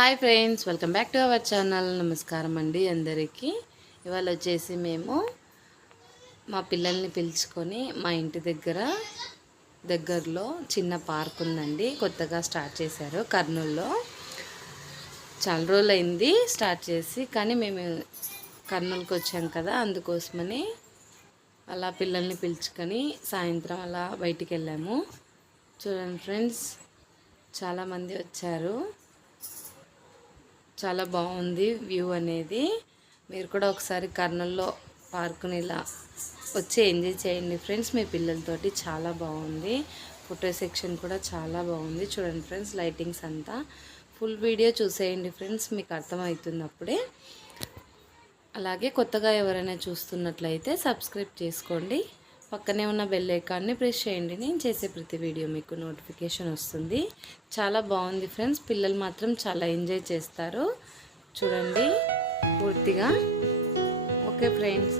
Hi friends welcome back to our channel. నమస్కారం అండి అందరికీ. ఇవాళ వచ్చేసి మేము మా పిల్లల్ని పిలుచుకొని మా ఇంటి దగ్గర దగ్గరలో చిన్న పార్క్ ఉందండి. కొత్తగా స్టార్ట్ చేశారు కర్నూలులో. చాలా రోజులు అయింది స్టార్ట్ చేసి కానీ మేము కర్నూలుకి వచ్చాం కదా అందుకోసమని అలా పిల్లల్ని పిలుచుకొని సాయంత్రం అలా బయటికి వెళ్ళాము. చూడండి ఫ్రెండ్స్ చాలామంది వచ్చారు. చాలా బాగుంది వ్యూ అనేది. మీరు కూడా ఒకసారి కర్నూల్లో పార్కుని ఇలా వచ్చి ఎంజాయ్ చేయండి ఫ్రెండ్స్. మీ పిల్లలతోటి చాలా బాగుంది. ఫోటో సెక్షన్ కూడా చాలా బాగుంది. చూడండి ఫ్రెండ్స్ లైటింగ్స్ అంతా. ఫుల్ వీడియో చూసేయండి ఫ్రెండ్స్ మీకు అర్థమవుతుంది అప్పుడే అలాగే కొత్తగా ఎవరైనా చూస్తున్నట్లయితే సబ్స్క్రైబ్ చేసుకోండి. పక్కనే ఉన్న బెల్ ఐకాన్ని ప్రెస్ చేయండి. నేను చేసే ప్రతి వీడియో మీకు నోటిఫికేషన్ వస్తుంది. చాలా బాగుంది ఫ్రెండ్స్ పిల్లలు మాత్రం చాలా ఎంజాయ్ చేస్తారు. చూడండి పూర్తిగా. Okay friends